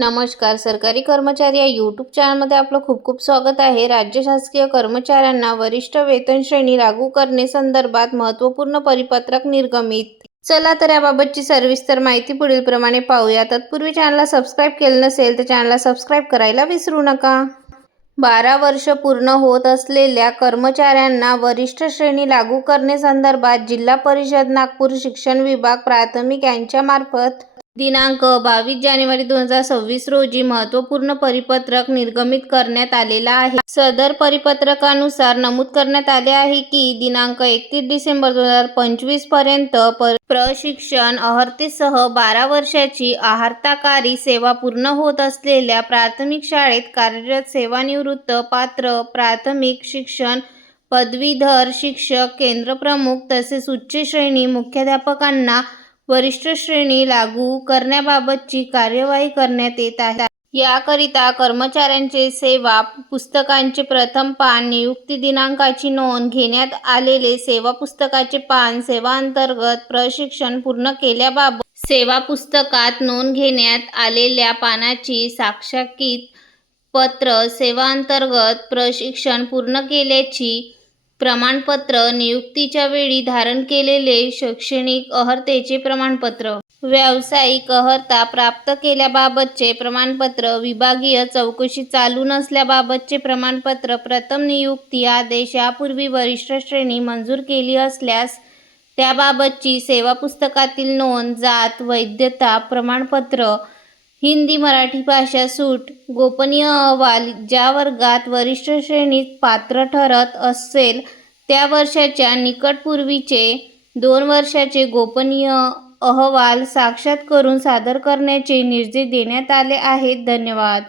नमस्कार. सरकारी कर्मचारी या यूट्यूब चॅनलमध्ये आपलं खूप खूप स्वागत आहे. राज्य शासकीय कर्मचाऱ्यांना वरिष्ठ वेतन श्रेणी लागू करणे संदर्भात महत्त्वपूर्ण परिपत्रक निर्गमित. चला तर याबाबतची सविस्तर माहिती पुढील प्रमाणे पाहूया. तत्पूर्वी चॅनलला सबस्क्राईब केलं नसेल तर चॅनलला सबस्क्राईब करायला विसरू नका. 12 वर्ष पूर्ण होत असलेल्या कर्मचाऱ्यांना वरिष्ठ श्रेणी लागू करणे संदर्भात जिल्हा परिषद, नागपूर शिक्षण विभाग, प्राथमिक यांच्यामार्फत दिनांक 22 जानेवारी 2026 रोजी महत्त्वपूर्ण परिपत्रक निर्गमित करण्यात आलेला आहे. सदर परिपत्रकानुसार नमूद करण्यात आले आहे की दिनांक 31 डिसेंबर 2025 पर्यंत प्रशिक्षण अर्हतेसह 12 वर्षाची अर्हताकारी सेवा पूर्ण होत असलेल्या प्राथमिक शाळेत कार्यरत सेवानिवृत्त पात्र प्राथमिक शिक्षण पदवीधर शिक्षक, केंद्रप्रमुख तसेच उच्च श्रेणी मुख्याध्यापकांना वरिष्ठ श्रेणी लागू करण्याबाबतची कार्यवाही करण्यात येत आहे. याकरिता कर्मचाऱ्यांचे सेवा पुस्तकांचे प्रथम पान, नियुक्ती दिनांकाची नोंद घेण्यात आलेले सेवा पुस्तकाचे पान, सेवांतर्गत प्रशिक्षण पूर्ण केल्याबाबत सेवा पुस्तकात नोंद घेण्यात आलेल्या पानाची साक्षांकित पत्र, सेवांतर्गत प्रशिक्षण पूर्ण केल्याची प्रमाणपत्र, नियुक्तीच्या वेळी धारण केलेले शैक्षणिक अर्हतेचे प्रमाणपत्र, व्यावसायिक अर्हता प्राप्त केल्याबाबतचे प्रमाणपत्र, विभागीय चौकशी चालू नसल्याबाबतचे प्रमाणपत्र, प्रथम नियुक्ती आदेश यापूर्वी वरिष्ठ श्रेणी मंजूर केली असल्यास त्याबाबतची सेवा पुस्तकातील नोंद, जात वैधता प्रमाणपत्र, हिंदी मराठी भाषा सूट, गोपनीय अहवाल, ज्या वर्गात वरिष्ठ श्रेणीत पात्र ठरत असेल त्या वर्षाच्या निकटपूर्वीचे 2 वर्षाचे गोपनीय अहवाल साक्षात करून सादर करण्याचे निर्देश देण्यात आले आहेत. धन्यवाद.